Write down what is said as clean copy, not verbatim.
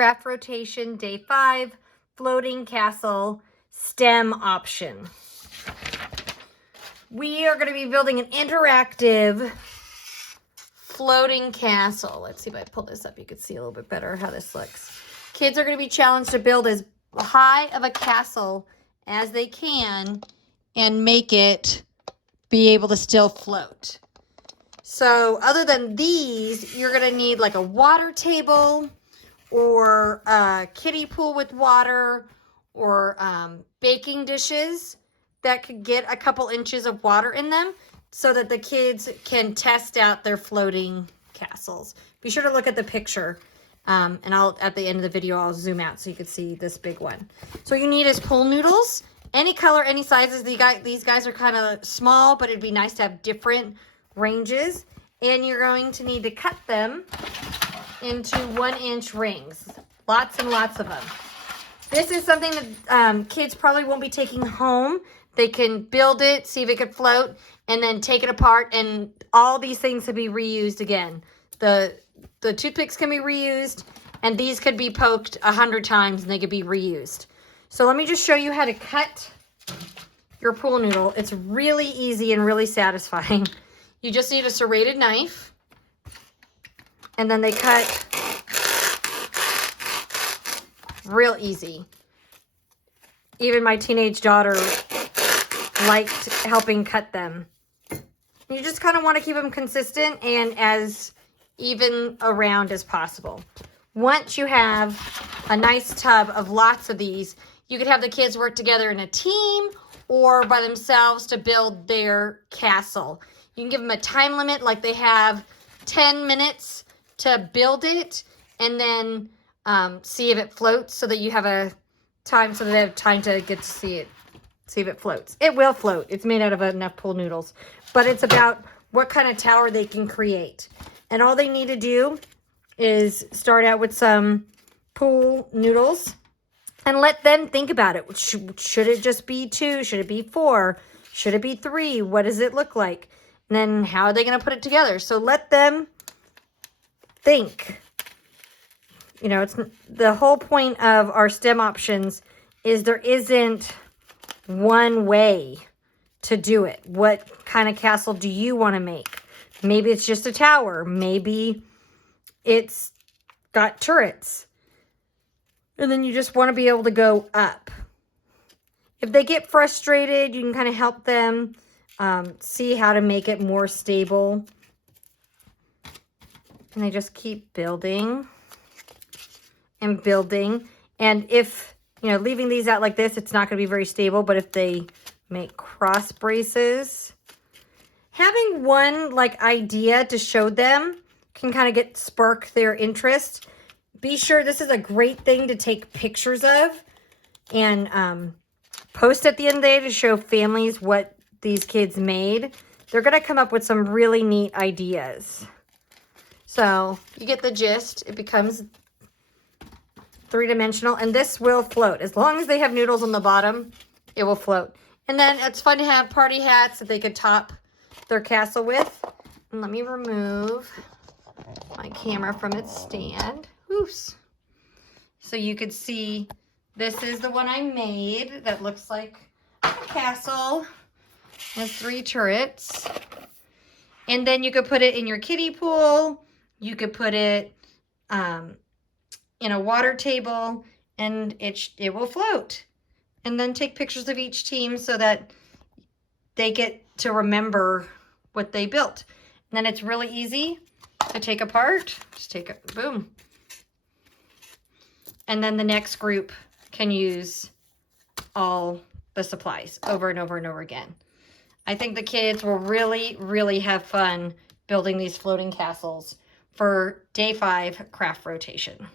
craft rotation, day 5, floating castle, STEM option. We are going to be building an interactive floating castle. Let's see if I pull this up. You can see a little bit better how this looks. Kids are going to be challenged to build as high of a castle as they can and make it be able to still float. So other than these, you're going to need like a water table or a kiddie pool with water or baking dishes that could get a couple inches of water in them so that the kids can test out their floating castles. Be sure to look at the picture. And at the end of the video, I'll zoom out so you can see this big one. So you need is pool noodles, any color, any sizes. These guys are kind of small, but it'd be nice to have different ranges. And you're going to need to cut them into 1-inch rings. Lots and lots of them. This is something that kids probably won't be taking home. They can build it, see if it could float, and then take it apart. And all these things can be reused again. The toothpicks can be reused, and these could be poked 100 times and they could be reused. So let me just show you how to cut your pool noodle. It's really easy and really satisfying. You just need a serrated knife, and then they cut real easy. Even my teenage daughter liked helping cut them. You just kind of want to keep them consistent and as even around as possible. Once you have a nice tub of lots of these, you could have the kids work together in a team or by themselves to build their castle. You can give them a time limit, like they have 10 minutes to build it, and then see if it floats so that you have a time so that they have time to get to see if it floats. It will float. It's made out of enough pool noodles, but it's about what kind of tower they can create. And all they need to do is start out with some pool noodles and let them think about it. Should it just be 2? Should it be 4? Should it be 3? What does it look like? And then how are they going to put it together? So let them think. You know, it's the whole point of our STEM options is there isn't one way to do it. What kind of castle do you want to make? Maybe it's just a tower. Maybe it's got turrets. And then you just want to be able to go up. If they get frustrated, you can kind of help them see how to make it more stable. And they just keep building and building. And if, you know, leaving these out like this, it's not going to be very stable. But if they make cross braces, having one like idea to show them can kind of spark their interest. Be sure this is a great thing to take pictures of and post at the end of the day to show families what these kids made. They're going to come up with some really neat ideas. So you get the gist. It becomes 3-dimensional, and this will float. As long as they have noodles on the bottom, it will float. And then it's fun to have party hats that they could top their castle with. And let me remove my camera from its stand. Oops. So you could see this is the one I made that looks like a castle. It has 3 turrets. And then you could put it in your kiddie pool. You could put it in a water table, and it will float. And then take pictures of each team so that they get to remember what they built. And then it's really easy to take apart. Just take it, boom. And then the next group can use all the supplies over and over and over again. I think the kids will really, really have fun building these floating castles for day 5 craft rotation.